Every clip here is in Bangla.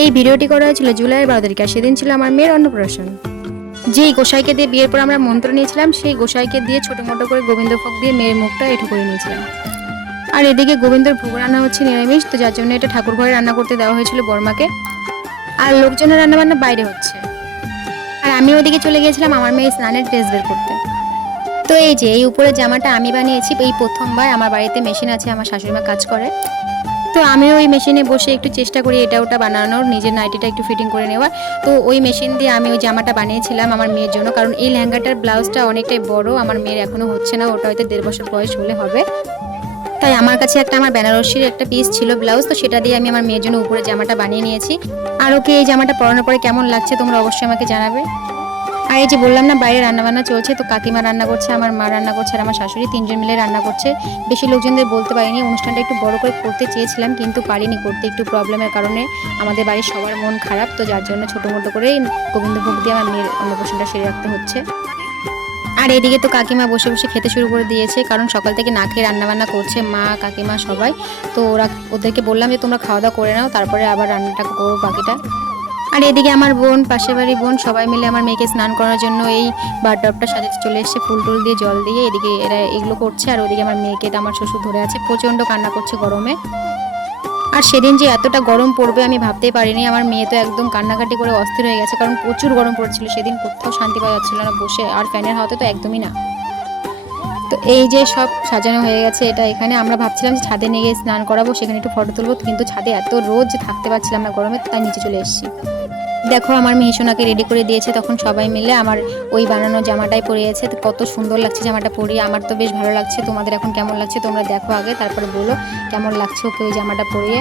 এই ভিডিওটি করা হয়েছিল জুলাইয়ের বারো তারিখে সেদিন ছিল আমার মেয়ের অন্নপ্রাশন। যেই গোসাইকে দিয়ে বিয়ের পর আমরা মন্ত্র নিয়েছিলাম, সেই গোসাইকে দিয়ে ছোটো মোটো করে গোবিন্দ ভোগ দিয়ে মেয়ের মুখটা এঠো করে নিয়েছিলাম। আর এদিকে গোবিন্দর ভোগ রান্না হচ্ছে নিরামিষ, তো যার জন্য এটা ঠাকুর ঘরে রান্না করতে দেওয়া হয়েছিল বর্মাকে। আর লোকজনের রান্না বান্না বাইরে হচ্ছে। আর আমি ওদিকে চলে গিয়েছিলাম আমার মেয়ে স্নানের ড্রেস বের করতে। তো এই যে, এই উপরের জামাটা আমি বানিয়েছি, এই প্রথমবার আমার বাড়িতে মেশিন আছে, আমার শাশুড়ি মা কাজ করে। তো আমি ওই মেশিনে বসে একটু চেষ্টা করি এটা ওটা বানানোর, নিজের নাইটিটা একটু ফিটিং করে নেওয়ার। তো ওই মেশিন দিয়ে আমি ওই জামাটা বানিয়েছিলাম আমার মেয়ের জন্য, কারণ এই লেহেঙ্গাটার ব্লাউজটা অনেকটাই বড়, আমার মেয়ের এখনও হচ্ছে না, ওটা হয়তো দেড় বছর বয়স হলে হবে। তাই আমার কাছে একটা আমার বেনারসির একটা পিস ছিল ব্লাউজ তো সেটা দিয়ে আমি আমার মেয়ের জন্য উপরে জামাটা বানিয়ে নিয়েছি। আর ওকে এই জামাটা পরানোর পরে কেমন লাগছে তোমরা অবশ্যই আমাকে জানাবে। আর এই যে বললাম না, বাইরে রান্না বান্না চলছে, তো কাকিমা রান্না করছে, আমার মা রান্না করছে, আর আমার শাশুড়ি তিনজন মিলে রান্না করছে। বেশি লোকজনদের বলতে পারিনি, অনুষ্ঠানটা একটু বড় করে করতে চেয়েছিলাম, কিন্তু পারিনি করতে, একটু প্রবলেমের কারণে। আমাদের বাড়ির সবার মন খারাপ, তো যার জন্য ছোটো মোটো করে গোবিন্দভোগ দিয়ে আমার মেয়ের অন্নপ্রাশনটা সেরে রাখতে হচ্ছে। আর এদিকে তো কাকিমা বসে বসে খেতে শুরু করে দিয়েছে, কারণ সকাল থেকে না খেয়ে রান্নাবান্না করছে মা, কাকিমা সবাই। তো ওরা, ওদেরকে বললাম যে তোমরা খাওয়া দাওয়া করে নাও, তারপরে আবার রান্নাটা করো বাকিটা। আর এদিকে আমার বোন, পাশের বাড়ির বোন, সবাই মিলে আমার মেয়েকে স্নান করার জন্য এই বারডবটা সাজাতে চলে এসেছে, ফুল টুল দিয়ে জল দিয়ে। এদিকে এরা এগুলো করছে আর ওদিকে আমার মেয়েকে আমার শ্বশুর ধরে আছে, প্রচণ্ড কান্না করছে গরমে। আর সেদিন যে এতটা গরম পড়বে আমি ভাবতেই পারিনি, আমার মেয়ে তো একদম কান্নাকাটি করে অস্থির হয়ে গেছে, কারণ প্রচুর গরম পড়ছিল, সেদিন কোথাও শান্তি পাওয়া যাচ্ছিল না, বসে আর ফ্যানের হাওয়াতে তো একদমই না। তো এই যে সব সাজানো হয়ে গেছে, এটা এখানে আমরা ভাবছিলাম যে ছাদে নিয়ে স্নান করাবো, সেখানে একটু ফটো তুলবো, কিন্তু ছাদে এত রোজ থাকতে পারছিলাম না গরমে, তাই নিচে চলে এসেছি। দেখো, আমার মেয়ে সোনাকে রেডি করে দিয়েছে তখন সবাই মিলে, আমার ওই বানানো জামাটাই পরিয়েছে তো কত সুন্দর লাগছে জামাটা পরিয়ে, আমার তো বেশ ভালো লাগছে, তোমাদের এখন কেমন লাগছে তোমরা দেখো আগে, তারপরে বলো কেমন লাগছে ওকে ওই জামাটা পরিয়ে।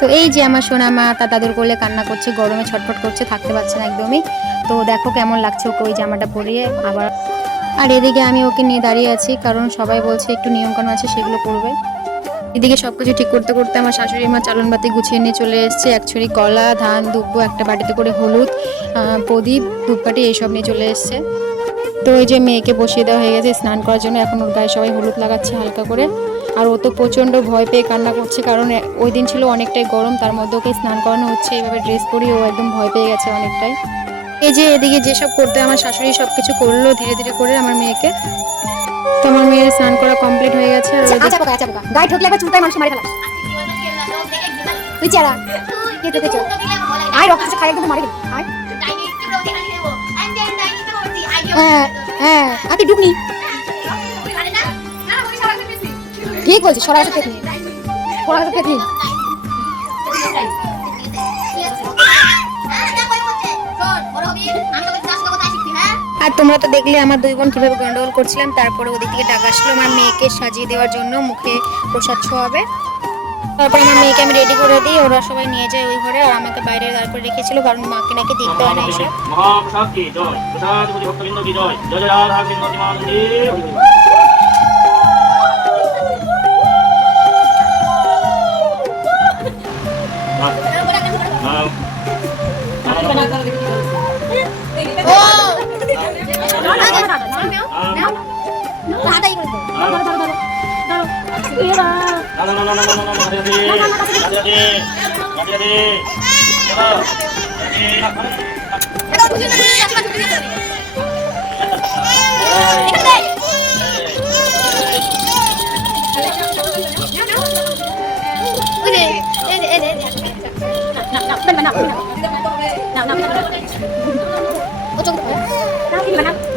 তো এই যে আমার সোনা মা তার দাদুর কোলে কান্না করছে, গরমে ছটফট করছে, থাকতে পারছে না একদমই। তো দেখো কেমন লাগছে ওকে ওই জামাটা পরিয়ে, আবার আর এদিকে আমি ওকে নিয়ে দাঁড়িয়ে আছি, কারণ সবাই বলছে একটু নিয়মকানুন আছে, সেগুলো করবে। এদিকে সব কিছু ঠিক করতে করতে আমার শাশুড়ি মা চালন বাতি গুছিয়ে নিয়ে চলে এসেছে, এক ছড়ি কলা, ধান, দুব্বো, একটা বাটিতে করে হলুদ প্রদীপ, ধূপকাঠি এইসব নিয়ে চলে এসেছে। তো ওই যে মেয়েকে বসিয়ে দেওয়া হয়ে গেছে স্নান করার জন্য, এখন ওর গায়ে সবাই হলুদ লাগাচ্ছে হালকা করে। আর ও তো প্রচণ্ড ভয় পেয়ে কান্না করছে, কারণ ওই দিন ছিল অনেকটাই গরম, তার মধ্যে ওকে স্নান করানো হচ্ছে, এইভাবে ড্রেস পরিয়ে ও একদম ভয় পেয়ে গেছে অনেকটাই। এই যে এদিকে যেসব করতে আমার শাশুড়ি সব কিছু করল ধীরে ধীরে করে আমার মেয়েকে। তো আমার মেয়ের স্নান করা কমপ্লিট হয়ে গেছে আর আচ্ছা বোকা আচ্ছা বোকা। গায়ে ঢুকলে একবার চুলটাই মানুষ মারি ফেলাস তুই চেরা। কে তোকে চল। আয় রক্ত খাই একদম মারি আয়। হ্যাঁ হ্যাঁ। আর তুই ঢুকনি। ঠিক বলছিস সরা গাছে পেতনি সরা গাছে পেতনি আর তোমরা তো দেখলে আমার দুই বোন কীভাবে গন্ডগোল করছিলাম। তারপরে ওদিক থেকে টাকা আসলো আমার মেয়েকে সাজিয়ে দেওয়ার জন্য, মুখে প্রসাদ ছোঁয়াবে। তারপর আমার মেয়েকে আমি রেডি করে দিই, ওরা সবাই নিয়ে যায় ওই ঘরে, আর আমাকে বাইরে দাঁড় করে রেখেছিল, কারণ মাকে নাকি দেখতে হয় না এসব। Nào nào nào. Ở chỗ cái đó. Nào đi vào nào.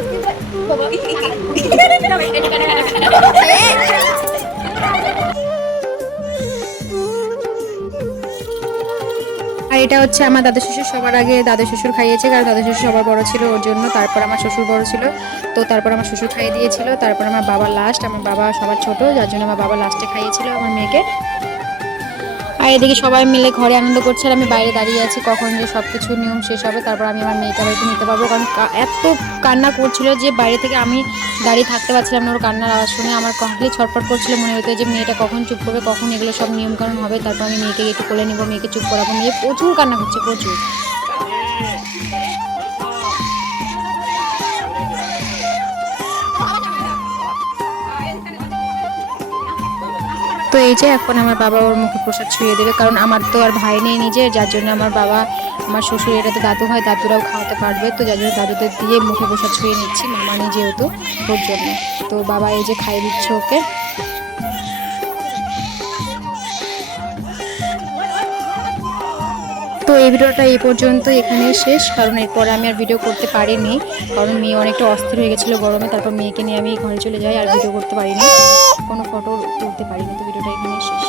আর এটা হচ্ছে আমার দাদা শ্বশুর সবার আগে দাদা শ্বশুর খাইয়েছে কারণ দাদা শ্বশুর সবার বড় ছিল ওর জন্য তারপর আমার শ্বশুর বড় ছিল তো তারপর আমার শ্বশুর খাইয়ে দিয়েছিল তারপর আমার বাবা লাস্ট আমার বাবা সবার ছোট যার জন্য আমার বাবা লাস্টে খাইয়েছিল আমার মেয়েকে আর এদিকে সবাই মিলে ঘরে আনন্দ করছে আর আমি বাইরে দাঁড়িয়ে আছি কখন যে সব কিছু নিয়ম শেষ হবে, তারপর আমি আমার মেয়েটা বাড়িতে নিতে পারব। কারণ এত কান্না করছিল যে বাইরে থেকে আমি দাঁড়িয়ে থাকতে পারছিলাম না ওর কান্নার আওয়াজ শুনে। আমার কখনই ছটফট করছিল, মনে হতো যে মেয়েটা কখন চুপ করবে, কখন এগুলো সব নিয়মকানুন হবে, তারপর আমি মেয়েকে একটু কোলে নেব, মেয়েকে চুপ করাবো। মেয়ে প্রচুর কান্না করছে, প্রচুর। এই যে এখন আমার বাবা ওর মুখে প্রসাদ ছুঁয়ে দেবে, কারণ আমার তো আর ভাই নেই নিজে যার জন্য আমার বাবা, আমার শ্বশুর এটা তো দাদু হয় দাদুরাও খাওয়াতে পারবে, তো যার জন্য দাদুদের দিয়ে মুখে প্রসাদ ছুঁয়ে নিচ্ছি, মামা নিজেও যেহেতু ওর জন্য। তো বাবা এই যে খাইয়ে দিচ্ছে ওকে। তো এই ভিডিওটা এই পর্যন্ত এখানে শেষ, কারণ এরপরে আমি আর ভিডিও করতে পারিনি, কারণ মেয়ে অনেকটা অস্থির হয়ে গেছিল গরমে, তারপর মেয়েকে নিয়ে আমি ঘরে চলে যাই আর ভিডিও করতে পারিনি, কোনো ফটো তুলতে পারিনি, তো ভিডিওটা এখানে শেষ।